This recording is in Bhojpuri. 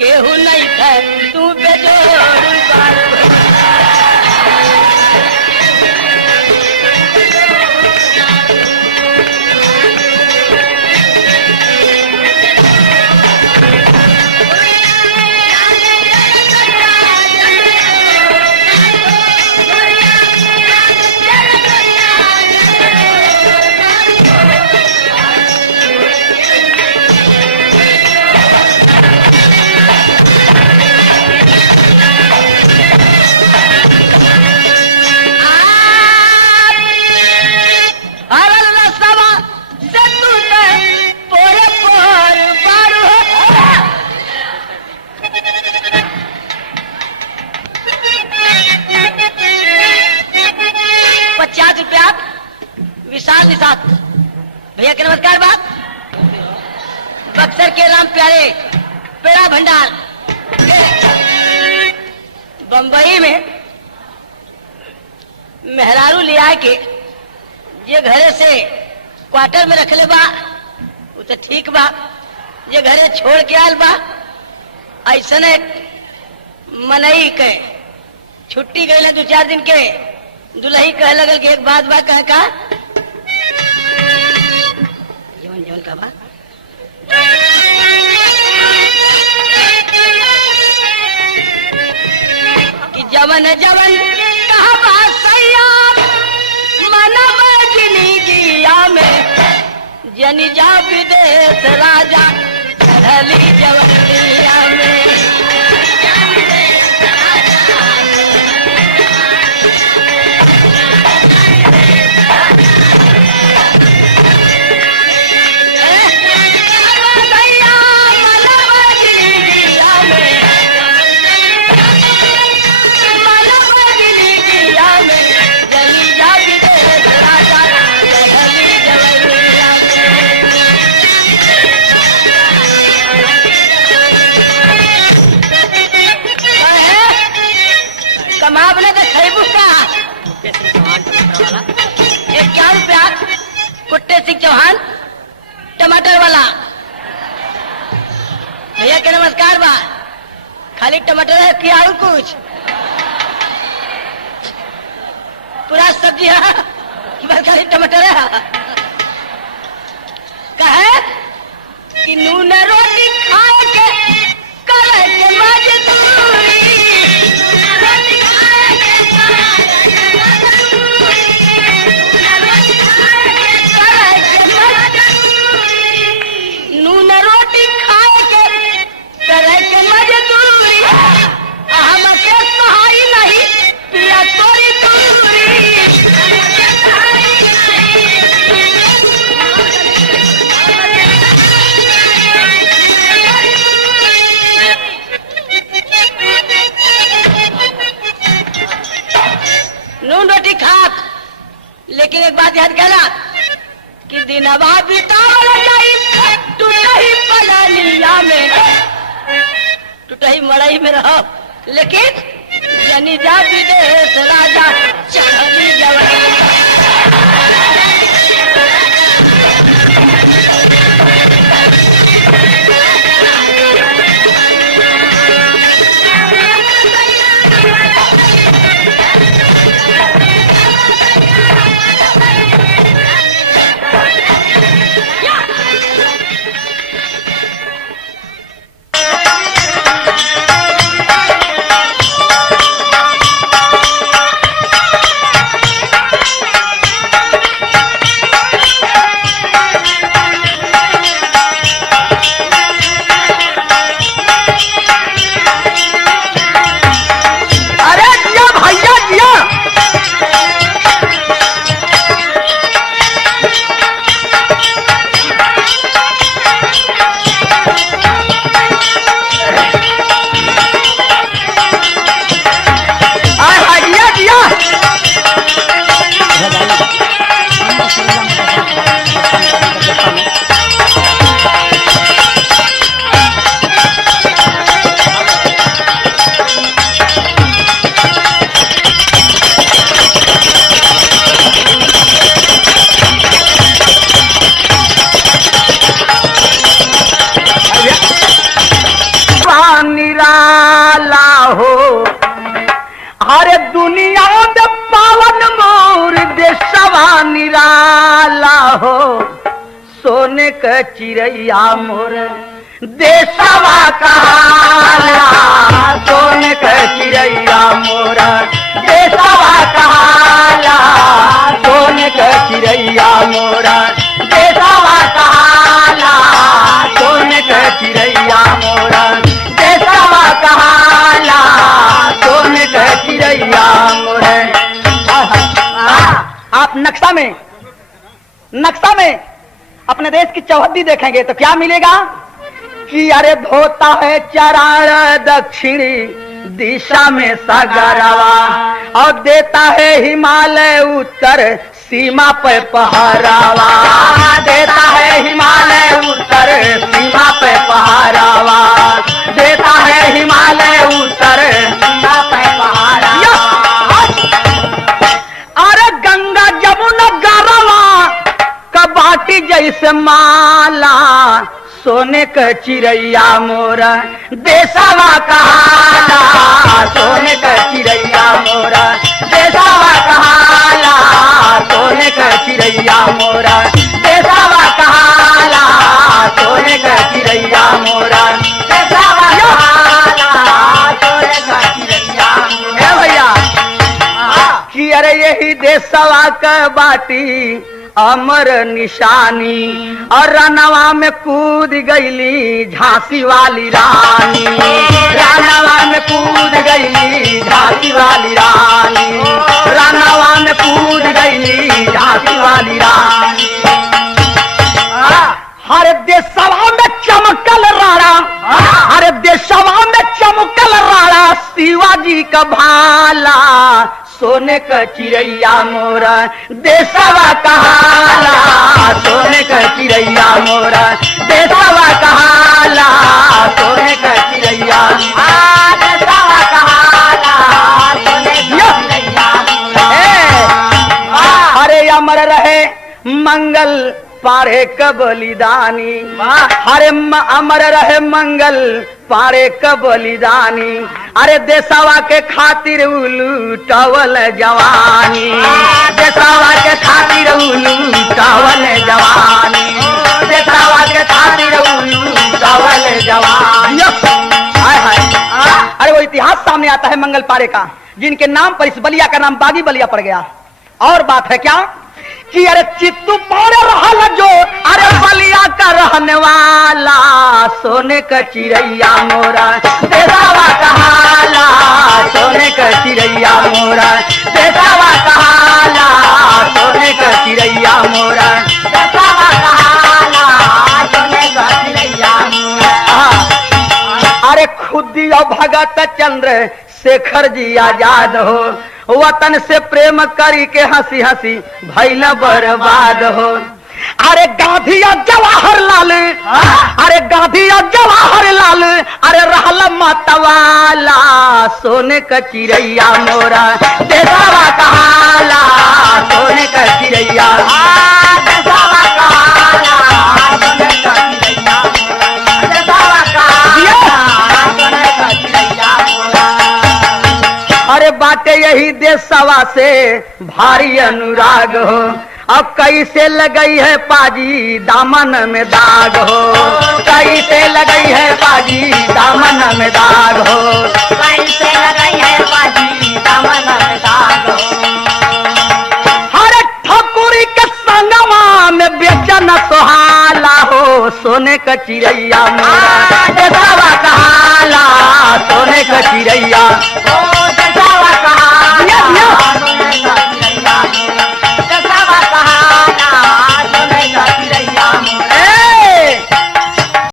केहू नहीं थे तू बेजोड़ बारू। भैया के नमस्कार। बात बक्सर के राम प्यारे पेड़ा भंडार बंबई में मेहरारू ले आए के ये घरे से क्वार्टर में रखले बा वो तो ठीक बा, ये घरे छोड़ के आल बा ऐसने मनई के छुट्टी गई ना 2-4 दिन के दुल्ही कह लगल कि एक बात बा कह का जीवन का बात कि जवन जवन कहा बात सैयार मनव जिंदगिया में जनी जा विदेश राजा ढली जवनिया में कुट्टे सिंह चौहान टमाटर वाला। भैया के नमस्कार बा। खाली टमाटर है कि और कुछ पूरा सब्जी है कि बस खाली टमाटर है? कहे कि नून रोटी खाए के करे के मजदूरी लेकिन एक बात याद करना कि दिनवा बितावल जाई टूटही पलानिया में टूटही मड़ई में रहो, लेकिन जनी जा विदेश राजा चढ़ी जवानी। निराला हो। हरे दुनिया में पावन मोर देशवा निराला हो। सोने का चिड़ैया मोर देशवा कहाला। सोने का चिड़ैया मोर देशवा कहाला। सोने का चिड़ैया मोर देशवा कहाला। सोने का चिड़ैया मोर देशवा कहाला। सोने का चिड़ैया मोर। आप नक्शा में अपने देश की चौहद्दी देखेंगे तो क्या मिलेगा कि अरे धोता है चरार दक्षिणी दिशा में सागरवा और देता है हिमालय उत्तर सीमा पे पहरावा। देता है हिमालय उत्तर सीमा पे पहरावा। देता है हिमालय उत्तर सीमा पे पहरावा। अरे गंगा जमुना गरवा कबाटी जैसे माला। सोने का चिड़ैया मोरा देशवा कहाला। सोने का चिड़ैया मोरा देशवा कहाला। सोने का चिड़ैया मोरा देशवा कहाला। सोने का चिड़ैया मोरा देशवा कहाला। सोने का चिड़ैया मोरा। भैया कि अरे यही देशवा का बाटी अमर निशानी और रनवा में कूद गईली झांसी वाली रानी। रनवा में कूद गईली झांसी वाली रानी। रनवा में कूद गईली झांसी वाली रानी। हर देशवा में चमकल राणा। हर देशवा में चमकल राणा शिवाजी का भाला। सोने का चिड़ैया मोरा देशवा कहाला। सोने का चिड़ैया मोरा देशवा कहाला। सोने का चिड़ैया देशवा कहाला। सोने का चिड़ैया मोरा। हरे अमर रहे मंगल पारे का बलिदानी। हरे अमर रहे मंगल पारे का बलिदानी। अरे देशवा के खातिर लूटवल जवानी। देशवा के खातिर लूटवल जवानी। देशवा के खातिर लूटवल जवानी। अरे वो इतिहास सामने आता है मंगल पारे का, जिनके नाम पर इस बलिया का नाम बागी बलिया पड़ गया। और बात है क्या कि अरे चित्तू पारे रहल जो अरे बलिया का रहने वाला। सोने का चिड़ैया मोरा देशवा कहाला। सोने का चिड़ैया मोरा देशवा कहाला। सोने का चिड़ैया मोरा देशवा कहाला। सोने का चिड़ैया मोरा। अरे खुदियो भगत चंद्र शेखर जी आजाद हो। वतन से प्रेम करी के हंसी हंसी भइल बर्बाद हो। अरे गांधी और जवाहरलाल। अरे गांधी और जवाहरलाल अरे रहल मतवाला। सोने का चिड़ैया मोरा देशवा कहाला। सोने का चिड़ैया देशवा कहाला। सोने का चिड़ैया मोरा देशवा कहाला। सोने का चिड़ैया मोरा। अरे बाटे यही देशवा से भारी अनुराग हो। अब कैसे लगई है पाजी दामन में दाग हो। कैसे लगई है पाजी दामन में दाग हो। कैसे लगई है पाजी दामन में दाग हो। हरे ठकुरी के संगवा में बेचन सुहाला हो। सोने का चिड़ैया मोरा देशवा कहाला। सोने का चिड़ैया